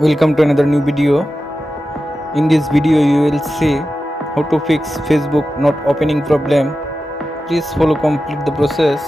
Welcome to another new video. In this video you will see how to fix Facebook not opening problem. Please follow complete the process.